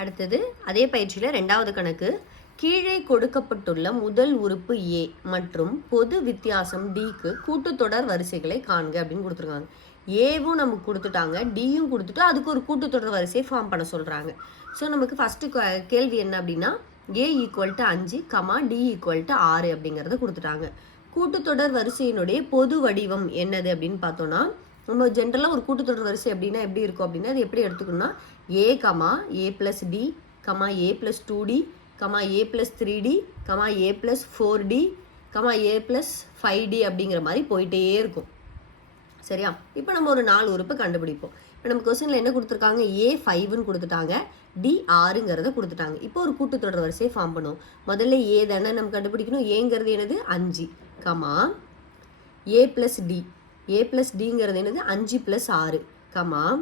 அடுத்தது அதே பயிற்சியில் ரெண்டாவது கணக்கு, கீழே கொடுக்கப்பட்டுள்ள முதல் உறுப்பு ஏ மற்றும் பொது வித்தியாசம் டிக்கு கூட்டுத்தொடர் வரிசைகளை காண்க அப்படின்னு கொடுத்துருக்காங்க. ஏவும் நமக்கு கொடுத்துட்டாங்க, டியும் கொடுத்துட்டு அதுக்கு ஒரு கூட்டுத்தொடர் வரிசையை ஃபார்ம் பண்ண சொல்கிறாங்க. ஸோ நமக்கு ஃபஸ்ட்டு கேள்வி என்ன அப்படின்னா, A equal to 5, D equal to 6 அப்படிங்கிறத கொடுத்துட்டாங்க. கூட்டுத்தொடர் வரிசையினுடைய பொது வடிவம் என்னது அப்படின்னு பார்த்தோன்னா, நம்ம ஜென்ரலாக ஒரு கூட்டுத்தொடர் வரிசை அப்படின்னா எப்படி இருக்கும் அப்படின்னா, அது எப்படி எடுத்துக்கணும்னா ஏ ஏ plus D A plus 2d A plus 3d A plus 4d A plus 5d அப்படிங்கிற மாதிரி போயிட்டே இருக்கும். சரியா? இப்போ நம்ம ஒரு 4 உறுப்பு கண்டுபிடிப்போம். இப்போ நம்ம கொஸ்டினில் என்ன கொடுத்துருக்காங்க, ஏ 5ன்னு கொடுத்துட்டாங்க, டி 6ங்கிறத கொடுத்துட்டாங்க. இப்போ ஒரு கூட்டுத்தொடர் வரிசையை ஃபார்ம் பண்ணுவோம். முதல்ல ஏ தானே நம்ம கண்டுபிடிக்கணும். ஏங்கிறது என்னது 5, ஏ ப்ளஸ் டி, ஏ ப்ளஸ் டிங்கிறது என்னது 5 + 6,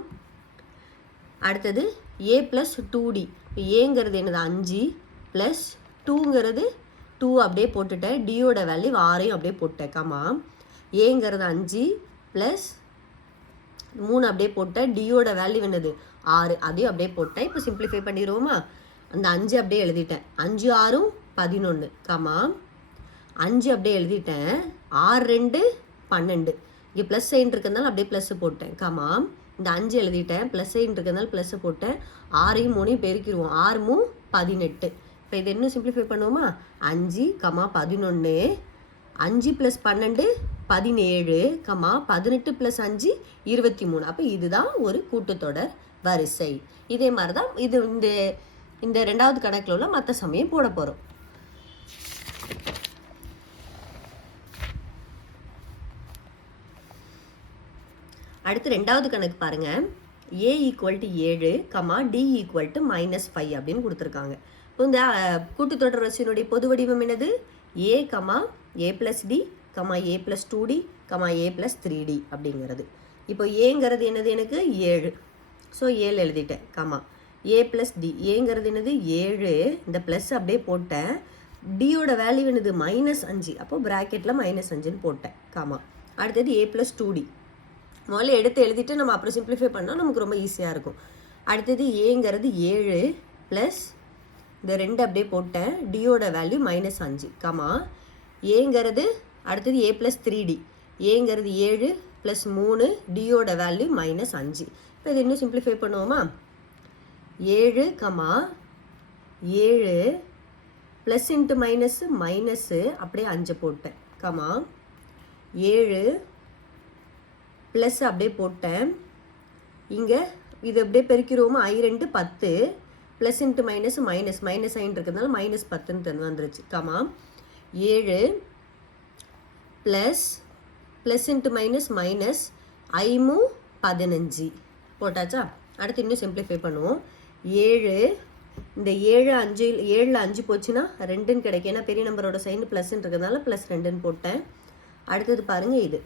அடுத்தது ஏ ப்ளஸ் 2d, ஏங்கிறது என்னது 5 ப்ளஸ் 2ங்கிறது 2 அப்படியே போட்டுட்டேன், டியோட வேல்யூ 6ஐயும் அப்படியே போட்டேன், ஏங்கிறது 5 ப்ளஸ் 3 அப்படியே போட்டேன், டியோட வேல்யூ என்னது 6, அதையும் அப்படியே போட்டேன். இப்போ சிம்பிளிஃபை பண்ணிடுவோமா, அந்த 5 அப்படியே எழுதிட்டேன், 5 6 11, 5 அப்படியே எழுதிட்டேன், 6 2 12, இங்கே ப்ளஸ் சைன் இருக்கிறதுனால அப்படியே ப்ளஸ் போட்டேன், இந்த 5 எழுதிட்டேன், ப்ளஸ் சைன் இருக்கிறதுனால ப்ளஸ் போட்டேன், 6ஐயும் 3ஐயும் பெருக்கிடுவோம், 6 3 18. இப்போ இது இன்னும் சிம்பிளிஃபை பண்ணுவோமா, 5, 11, 5 + 12 17, 18 + 5 23. அப்போ இதுதான் ஒரு கூட்டுத்தொடர் வரிசை. இதே மாதிரி தான் இது இந்த ரெண்டாவது கணக்கில் உள்ள மற்ற சமயம் போட போகிறோம். அடுத்து ரெண்டாவது கணக்கு பாருங்க, A equal to 7, D equal to -5 அப்படின்னு கொடுத்துருக்காங்க. இப்போ இந்த கூட்டுத்தொடர் வரிசையினுடைய பொது வடிவம் என்னது, ஏ ஏ plus D A plus 2d A plus 3d அப்படிங்கிறது. இப்போ ஏங்கிறது என்னது எனக்கு 7, ஸோ 7 எழுதிட்டேன், ஏ ப்ளஸ் டி, ஏங்கிறது என்னது 7, இந்த ப்ளஸ் அப்படியே போட்டேன், டியோட வேல்யூ என்னது -5, அப்போ ப்ராக்கெட்டில் -5ன்னு போட்டேன், அடுத்தது ஏ ப்ளஸ் 2d, முதல்ல எடுத்து எழுதிட்டு நம்ம அப்புறம் சிம்பிளிஃபை பண்ணால் நமக்கு ரொம்ப ஈஸியாக இருக்கும். அடுத்தது ஏங்கிறது 7 ப்ளஸ் இந்த 2 அப்படியே போட்டேன், டியோட வேல்யூ -5, ஏங்கிறது அடுத்தது ஏ ப்ளஸ் 3d, ஏங்கிறது 7 ப்ளஸ் 3, டியோட வேல்யூ -5. இப்போ இது இன்னும் சிம்பிளிஃபை பண்ணுவோமா, 7 7 ப்ளஸ் இன்ட்டு மைனஸ் அப்படியே 5 போட்டேன், 7 ப்ளஸ் அப்படியே போட்டேன், இங்கே இது அப்படியே பெருக்கிடுவோமா, I2 10 plus into minus sign இருக்கிறதுனால -10ன்னு வந்துருச்சு, 7 ப்ளஸ் இன்ட்டு மைனஸ் I3 15 போட்டாச்சா. அடுத்து இன்னும் சிம்பிளிஃபை பண்ணுவோம், 7 இந்த 7 5 போச்சுன்னா 2ன்னு கிடைக்கும், ஏன்னா பெரிய நம்பரோட சைன் ப்ளஸ்ன்னு இருக்கிறதுனால +2ன்னு போட்டேன். அடுத்தது பாருங்கள், இது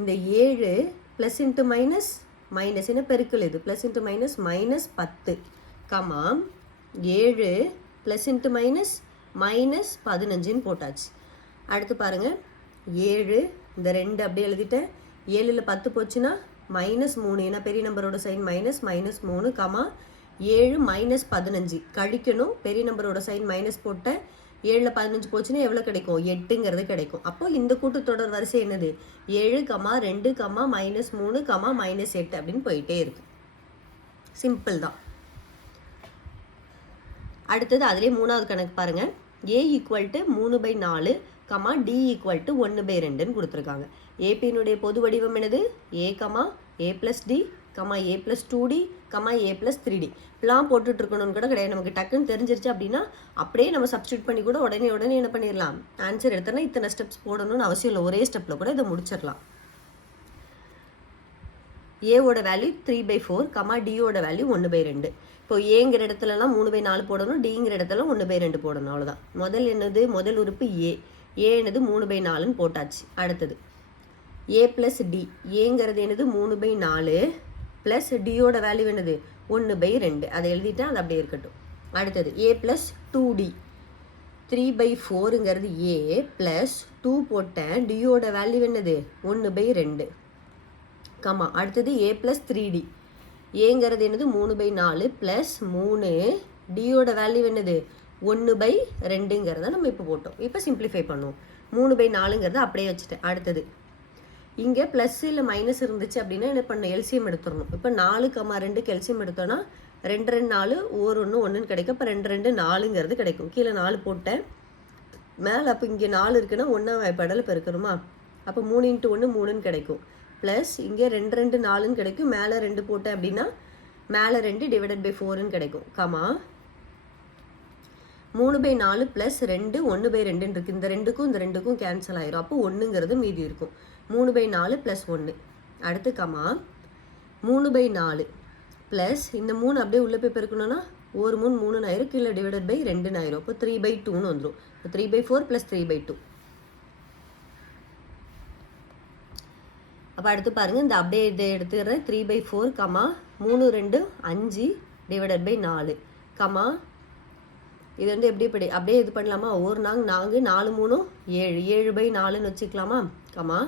இந்த 7 ப்ளஸ் இன்ட்டு மைனஸ் என்ன பெருக்கல், இது plus into minus -10, 7 plus into minus -15ன்னு போட்டாச்சு. அடுத்து பாருங்கள், 7 இந்த 2 அப்படியே எழுதிட்டேன், 7ல் 10 போச்சுன்னா -3, ஏன்னா பெரிய நம்பரோட சைன் -3, 7 -15 கழிக்கணும், பெரிய நம்பரோட சைன் மைனஸ் போட்டேன், 7ல் 15 போச்சுன்னா எவ்வளோ கிடைக்கும், 8ங்கிறது கிடைக்கும். அப்போ இந்த கூட்டுத்தொடர் வரிசை என்னது, 7, 2, -3, -8 அப்படின்னு போயிட்டே இருக்கு. சிம்பிள் தான். அடுத்தது அதிலே மூணாவது கணக்கு பாருங்கள், A equal to 3/4, D equal to 1/2ன்னு கொடுத்துருக்காங்க. ஏபியினுடைய பொது வடிவம் என்னது, A plus D A plus 2d A plus 3d. இப்பெல்லாம் போட்டுட்ருக்கணும்னு கூட கிடையாது, நமக்கு டக்குன்னு தெரிஞ்சிருச்சு அப்படின்னா அப்படியே நம்ம சப்ஸ்டியூட் பண்ணி கூட உடனே என்ன பண்ணிடலாம், ஆன்சர் எடுத்தோன்னா இத்தனை ஸ்டெப்ஸ் போடணும்னு அவசியம் இல்லை, ஒரே ஸ்டெப்பில் கூட இதை முடிச்சிடலாம். ஏவோட வேல்யூ 3/4, டியோட வேல்யூ 1/2. இப்போ ஏங்கிற இடத்துலலாம் 3/4 போடணும், டிங்கிற இடத்துல 1/2 போடணும், அவ்வளோதான். முதல் உறுப்பு ஏ என்னது 3/4ன்னு போட்டாச்சு. அடுத்தது ஏ ப்ளஸ் டி, ஏங்கிறது என்னது 3/4 ப்ளஸ் டியோட வேல்யூ என்னது 1/2, அதை எழுதிட்டேன், அது அப்படியே இருக்கட்டும். அடுத்தது ஏ ப்ளஸ் 2d, 3/4ங்கிறது ஏ ப்ளஸ் 2 போட்டேன், டியோட வேல்யூ என்னது 1/2, அடுத்தது ஏ ப்ளஸ் 3d, ஏங்கிறது என்னது 3/4 ப்ளஸ் 3, டியோட வேல்யூ என்னது 1/2ங்கிறத நம்ம இப்போ போட்டோம். இப்போ சிம்பிளிஃபை பண்ணுவோம். 3/4ங்கிறத அப்படியே வச்சுட்டேன். அடுத்தது இங்கே ப்ளஸ் இல்லை மைனஸ் இருந்துச்சு அப்படின்னா என்ன பண்ண எல்சிஎம் எடுத்துடணும். இப்போ 4,2க்கு எல்சிஎம் எடுத்தோன்னா 2 2 4 1 1 1ன்னு கிடைக்கும். இப்போ 2 2 4ங்கிறது கிடைக்கும். கீழே 4 போட்டேன் மேலே. அப்போ இங்கே 4 இருக்குன்னா 1 படலை பெருக்கணுமா? அப்போ 3 × 1 3ன்னு கிடைக்கும். ப்ளஸ் இங்கே 2 2 4ன்னு கிடைக்கும். மேலே 2 போட்டேன் அப்படின்னா மேலே 2 / 4ன்னு கிடைக்கும். கமா 3/4 ப்ளஸ் 2 1/2ன்னு இருக்குது. இந்த 2க்கும் இந்த 2க்கும் கேன்சல் ஆயிரும். அப்போ 1ங்கிறது மீதி இருக்கும். 3/4 ப்ளஸ் 1. அடுத்து கமா 3/4 ப்ளஸ் இந்த 3 அப்படியே உள்ளே போய் பெருக்கணும்னா 1 3 3ன்னு ஆயிரும். கீழே / 2ன்னு ஆயிரும். அப்போ 3/2ன்னு வந்துடும். 3/4 ப்ளஸ் 3/2. அப்போ அடுத்து பாருங்கள், இந்த அப்படியே இதை எடுத்துக்கிறேன். 3/4 கமா 3 2 5 / 4 கமா இது வந்து எப்படி இப்படி அப்படியே இது பண்ணலாமா? ஒரு 4 4 3 7 7/4ன்னு வச்சுக்கலாமா? கமா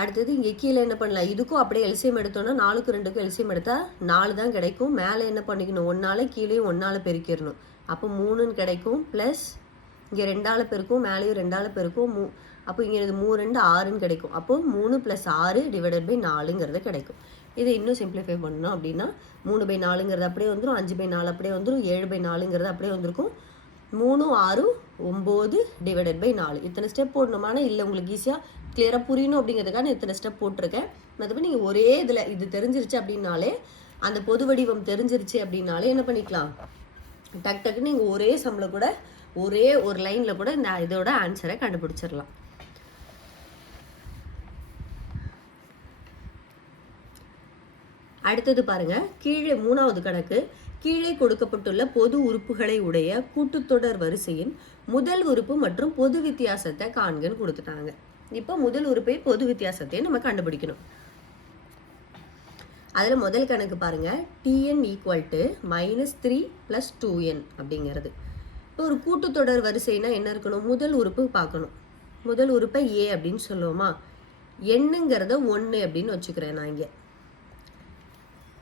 அடுத்தது இங்கே கீழே என்ன பண்ணலாம்? இதுக்கும் அப்படியே எல்சிஎம் எடுத்தோன்னா 4க்கும் 2க்கும் எல்சிஎம் எடுத்தால் 4 தான் கிடைக்கும். மேலே என்ன பண்ணிக்கணும்? 1 கீழே 1 பெருக்கிடணும். அப்போ 3ன்னு கிடைக்கும். ப்ளஸ் இங்கே 2 பெருக்கும், மேலேயும் 2 பெருக்கும். அப்போ இங்கே 3 2 6ன்னு கிடைக்கும். அப்போ 3 + 6 / 4ங்கிறது கிடைக்கும். இதை இன்னும் சிம்பிளிஃபை பண்ணணும் அப்படின்னா 3/4ங்கிறது அப்படியே வந்துடும். 5/4 அப்படியே வந்துடும். 7/4ங்கிறது அப்படியே வந்திருக்கும். 3 6 9 / 4. இத்தனை ஸ்டெப் போடணுமானா இல்லை, உங்களுக்கு ஈஸியாக கிளியராக புரியணும் அப்படிங்கிறதுக்காக இத்தனை ஸ்டெப் போட்டிருக்கேன். மற்றபடி நீங்கள் ஒரே இதில் இது தெரிஞ்சிருச்சு அப்படின்னாலே, அந்த பொது வடிவம் தெரிஞ்சிருச்சு அப்படின்னாலே என்ன பண்ணிக்கலாம்? டக்குன்னு நீங்கள் ஒரே சம்மில் கூட ஒரே ஒரு லைனில் கூட இந்த இதோட ஆன்சரை கண்டுபிடிச்சிடலாம். அடுத்தது பாருங்க, கீழே 3வது கணக்கு. கீழே கொடுக்கப்பட்டுள்ள பொது உறுப்புகளை உடைய கூட்டுத்தொடர் வரிசையின் முதல் உறுப்பு மற்றும் பொது வித்தியாசத்தை காண்கன்னு கொடுத்துட்டாங்க. இப்போ முதல் உறுப்பை பொது வித்தியாசத்தை நம்ம கண்டுபிடிக்கணும். அதில் முதல் கணக்கு பாருங்க, tn = -3 + 2n அப்படிங்கிறது. இப்போ ஒரு கூட்டுத்தொடர் வரிசைனா என்ன இருக்கணும்? முதல் உறுப்பு பார்க்கணும். முதல் உறுப்பை a அப்படின்னு சொல்லுவோமா? என்னங்கிறத 1 அப்படின்னு வச்சுக்கிறேன் நான் இங்கே.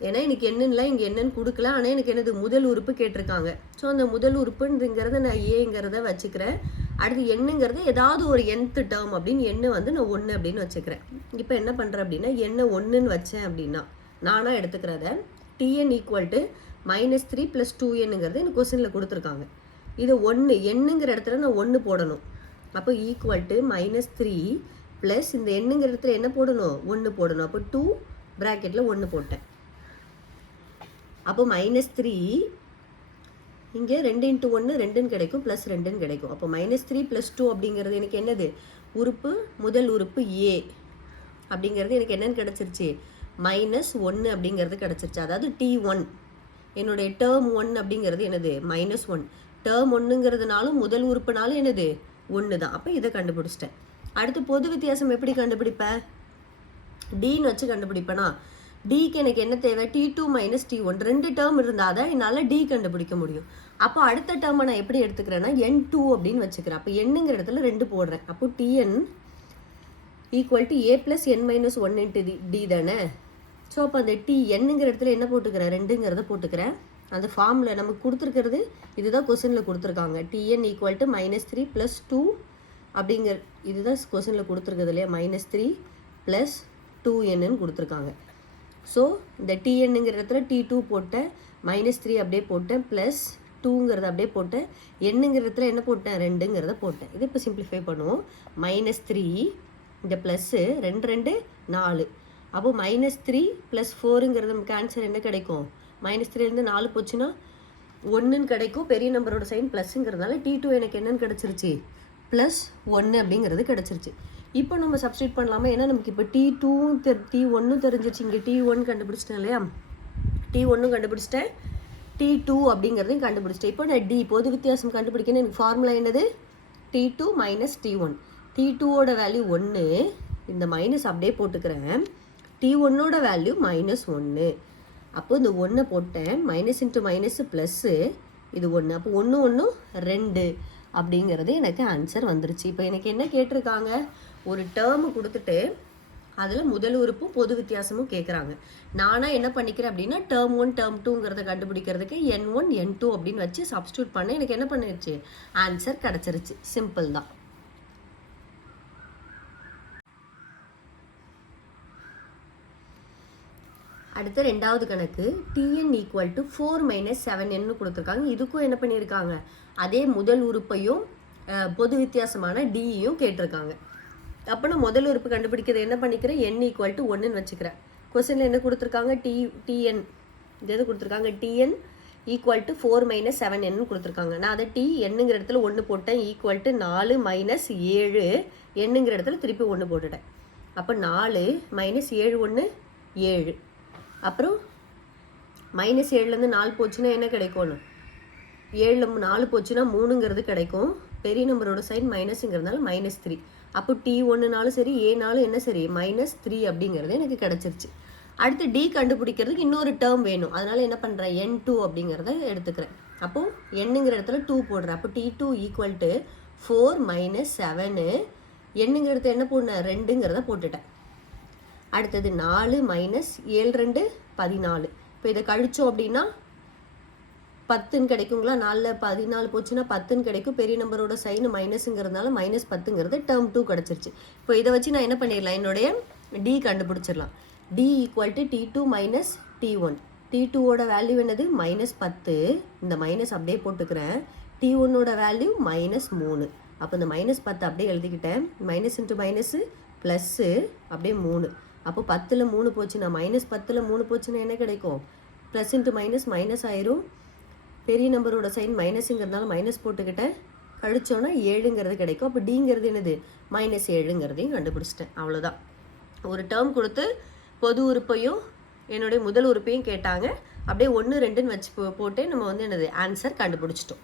ஏன்னா எனக்கு என்னன்னா இங்கே என்னன்னு கொடுக்கல, ஆனால் எனக்கு என்னது முதல் உறுப்பு கேட்டிருக்காங்க. ஸோ அந்த முதல் உறுப்புங்கிறத நான் ஏங்கிறத வச்சுக்கிறேன். அடுத்து எண்ணுங்கிறது ஏதாவது ஒரு nth டேர்ம் அப்படின்னு எண்ணு வந்து நான் 1 அப்படின்னு வச்சுக்கிறேன். இப்போ என்ன பண்ணுறேன் அப்படின்னா என்ன 1ன்னு வச்சேன் அப்படின்னா நானாக எடுத்துக்கிறத tn = -3 + 2nங்கிறது எனக்கு கொஸ்டினில் கொடுத்துருக்காங்க. இது 1 எண்ணுங்கிற இடத்துல நான் 1 போடணும். அப்போ -3 ப்ளஸ் இந்த எண்ணுங்கிற இடத்துல என்ன போடணும்? 1 போடணும். அப்போ 2 ப்ராக்கெட்டில் 1 போட்டேன். அப்போ -3 இங்கே 2 × 1 2ன்னு கிடைக்கும், ப்ளஸ் 2ன்னு கிடைக்கும். அப்போ -3 + 2 அப்படிங்கிறது எனக்கு என்னது? உறுப்பு முதல் உறுப்பு a அப்படிங்கிறது எனக்கு என்னன்னு கிடச்சிருச்சு? -1 அப்படிங்கிறது கிடச்சிருச்சு. அதாவது t1 என்னுடைய டேர்ம் 1 அப்படிங்கிறது என்னது? -1. டேர்ம் 1ங்கிறதுனாலும் முதல் உறுப்புனாலும் என்னது? 1 தான். அப்போ இதை கண்டுபிடிச்சிட்டேன். அடுத்து பொது வித்தியாசம் எப்படி கண்டுபிடிப்பேன்? டின்னு வச்சு கண்டுபிடிப்பேனா? டிக்கு எனக்கு என்ன தேவை? t2 - t1 2 டேர்ம் இருந்தால் தான் என்னால் டி கண்டுபிடிக்க முடியும். அப்போ அடுத்த டேர்மை நான் எப்படி எடுத்துக்கிறேன்னா n2 அப்படின்னு வச்சுக்கிறேன். அப்போ எண்ணுங்கிற இடத்துல 2 போடுறேன். அப்போ tn = a + n - 1 × d தானே. ஸோ அப்போ அந்த என்னங்கிற இடத்துல என்ன போட்டுக்கிறேன்? 2ங்கிறத போட்டுக்கிறேன். அந்த ஃபார்மில் நமக்கு கொடுத்துருக்கிறது இதுதான் கொஸ்டினில் கொடுத்துருக்காங்க. tn = -3 + 2 அப்படிங்கிற இதுதான் கொஸ்டினில் கொடுத்துருக்குது இல்லையா? -3 + 2nன்னு கொடுத்துருக்காங்க. ஸோ இந்த tnங்கிற இடத்துல t2 போட்டேன், -3 அப்படியே போட்டேன், ப்ளஸ் 2ங்கிறத அப்படியே போட்டேன், என்னங்கிற இடத்துல என்ன போட்டேன்? 2ங்கிறத போட்டேன். இது இப்போ சிம்பிளிஃபை பண்ணுவோம். -3 இந்த ப்ளஸ்ஸு 2 2 4. அப்போ -3 + 4ங்கிறது நமக்கு ஆன்சர் என்ன கிடைக்கும்? -3லேருந்து 4 போச்சுன்னா 1ன்னு கிடைக்கும். பெரிய நம்பரோட சைன் ப்ளஸ்ஸுங்கிறதுனால t2 எனக்கு என்னன்னு கிடச்சிருச்சு? +1 அப்படிங்கிறது கிடச்சிருச்சு. இப்போ நம்ம சப்ஸ்டியூட் பண்ணலாமா? ஏன்னா நமக்கு இப்போ t2 t1 தெரிஞ்சிருச்சு. இங்கே t1 கண்டுபிடிச்சிட்டேன் இல்லையா? t1 கண்டுபிடிச்சிட்டேன், t2 அப்படிங்கிறதையும் கண்டுபிடிச்சிட்டேன். இப்போ நான் டி பொது வித்தியாசம் கண்டுபிடிக்கணும். எனக்கு ஃபார்முலா என்னது? t2 - t1. t2ஓட வேல்யூ 1, இந்த மைனஸ் அப்படியே போட்டுக்கிறேன். t1ஓட வேல்யூ -1. அப்போ இந்த 1 போட்டேன், -× ப்ளஸ்ஸு இது 1. அப்போ 1 1 2 அப்படிங்கிறது எனக்கு ஆன்சர் வந்துருச்சு. இப்போ எனக்கு என்ன கேட்டிருக்காங்க? ஒரு டேர்மு கொடுத்துட்டு அதில் முதல் உறுப்பும் பொது வித்தியாசமும் கேட்குறாங்க. நானாக என்ன பண்ணிக்கிறேன் அப்படின்னா டேர்ம் 1 டேர்ம் 2ங்கிறத கண்டுபிடிக்கிறதுக்கு n1 n2 அப்படின்னு வச்சு சப்ஸ்டியூட் பண்ண எனக்கு என்ன பண்ணிருச்சு, ஆன்சர் கிடச்சிருச்சு. சிம்பிள் தான். அடுத்த ரெண்டாவது கணக்கு tn equal to 4 minus 7n கொடுத்துருக்காங்க. இதுக்கும் என்ன பண்ணியிருக்காங்க, அதே முதல் உறுப்பையும் பொது வித்தியாசமான டியையும் கேட்டிருக்காங்க. அப்போ நான் முதல் உறுப்பு கண்டுபிடிக்கிறது என்ன பண்ணிக்கிறேன், n ஈக்குவல் டு 1ன்னு வச்சுக்கிறேன். கொஸ்டினில் என்ன கொடுத்துருக்காங்க, tn இது கொடுத்துருக்காங்க, tn equal to 4 minus 7n கொடுத்துருக்காங்க. நான் அதை என்னங்கிற இடத்துல 1 போட்டேன், ஈக்குவல் டு 4 மைனஸ் 7 என்னங்கிற இடத்துல திருப்பி 1 போட்டுட்டேன். அப்போ 4 மைனஸ் 7 1 7. அப்புறம் மைனஸ் 7லேருந்து 4 போச்சுன்னா என்ன கிடைக்கும்னு, 7ல் 4 போச்சுன்னா 3ங்கிறது கிடைக்கும். பெரிய நம்பரோட சைன் மைனஸுங்கிறதுனால -3. அப்போ t1னாலும் சரி ஏனாலும் என்ன சரி -3 அப்படிங்கிறது எனக்கு கிடச்சிருச்சு. அடுத்து டி கண்டுபிடிக்கிறதுக்கு இன்னொரு டேர்ம் வேணும். அதனால என்ன பண்ணுறேன், n2 அப்படிங்கிறத எடுத்துக்கிறேன். அப்போது என்னங்கிற இடத்துல 2 போடுறேன். அப்போ t2 ஈக்குவல் டு 4 மைனஸ் 7 என்னங்கிற இடத்துல என்ன போடணும், 2ங்கிறத போட்டுட்டேன். அடுத்தது 4 மைனஸ் 7 2 14. இப்போ இதை கழிச்சோம் அப்படின்னா 10ன்னு கிடைக்குங்களா, 4ல் 14 போச்சுன்னா 10ன்னு கிடைக்கும். பெரிய நம்பரோட சைனு மைனஸுங்கிறதுனால -10ங்கிறது டேர்ம் 2 கிடச்சிருச்சு. இப்போ இதை வச்சு நான் என்ன பண்ணிடலாம், என்னுடைய டி கண்டுபிடிச்சிடலாம். D equal to t2 minus t1. t2ஓட வேல்யூ என்னது -10. இந்த மைனஸ் அப்படியே போட்டுக்கிறேன். t1ஓட வேல்யூ -3. அப்போ இந்த -10 அப்படியே எழுதிக்கிட்டேன். மைனஸ் இன்ட்டு மைனஸு ப்ளஸ்ஸு அப்படியே 3. அப்போ 10ல் 3 போச்சுன்னா -10ல் 3 போச்சுன்னா என்ன கிடைக்கும், ப்ளஸ் இன்ட்டு மைனஸ் மைனஸ் ஆயிரும். பெரிய நம்பரோட சைன் மைனஸுங்கிறதுனால மைனஸ் போட்டுக்கிட்டேன். கழிச்சோன்னா 7ங்கிறது கிடைக்கும். அப்போ டிங்கிறது என்னது, -7ங்கிறதையும் கண்டுபிடிச்சிட்டேன். அவ்வளோதான். ஒரு டேர்ம் கொடுத்து பொது உறுப்பையும் என்னுடைய முதல் உறுப்பையும் கேட்டாங்க. அப்படியே 1 2ன்னு வச்சு போட்டு நம்ம வந்து என்னது ஆன்சர் கண்டுபிடிச்சிட்டோம்.